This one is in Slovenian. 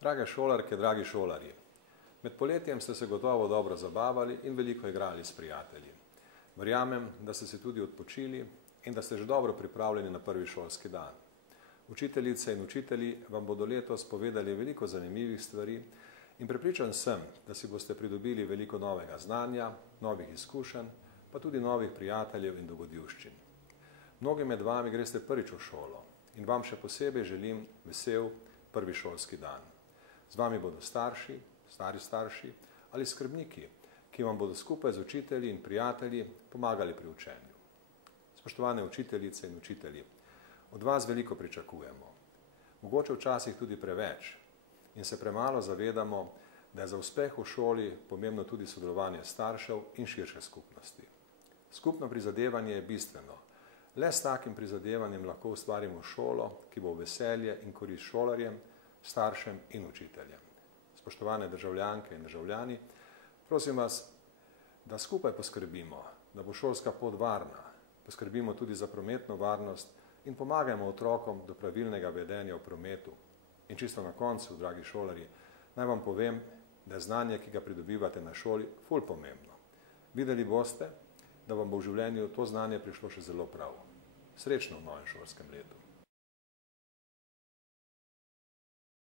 Drage šolarke, dragi šolarji, med poletjem ste se gotovo dobro zabavali in veliko igrali s prijatelji. Verjamem, da ste se tudi odpočili in da ste že dobro pripravljeni na prvi šolski dan. Učiteljice in učitelji vam bodo letos povedali veliko zanimivih stvari in prepričan sem, da si boste pridobili veliko novega znanja, novih izkušenj, pa tudi novih prijateljev in dogodivščin. Mnogi med vami greste prvič v šolo in vam še posebej želim vesel prvi šolski dan. Z vami bodo starši, stari starši ali skrbniki, ki vam bodo skupaj z učitelji in prijatelji pomagali pri učenju. Spoštovane učiteljice in učitelji, od vas veliko pričakujemo. Mogoče včasih tudi preveč in se premalo zavedamo, da je za uspeh v šoli pomembno tudi sodelovanje staršev in širše skupnosti. Skupno prizadevanje je bistveno. Le s takim prizadevanjem lahko ustvarimo šolo, ki bo veselje in korist šolarjem, staršem in učiteljem. Spoštovane državljanke in državljani, prosim vas, da skupaj poskrbimo, da bo šolska pot varna, poskrbimo tudi za prometno varnost in pomagajmo otrokom do pravilnega vedenja v prometu. In čisto na koncu, dragi šolarji, naj vam povem, da je znanje, ki ga pridobivate na šoli, ful pomembno. Videli boste, da vam bo v življenju to znanje prišlo še zelo prav. Srečno v novem šolskem letu.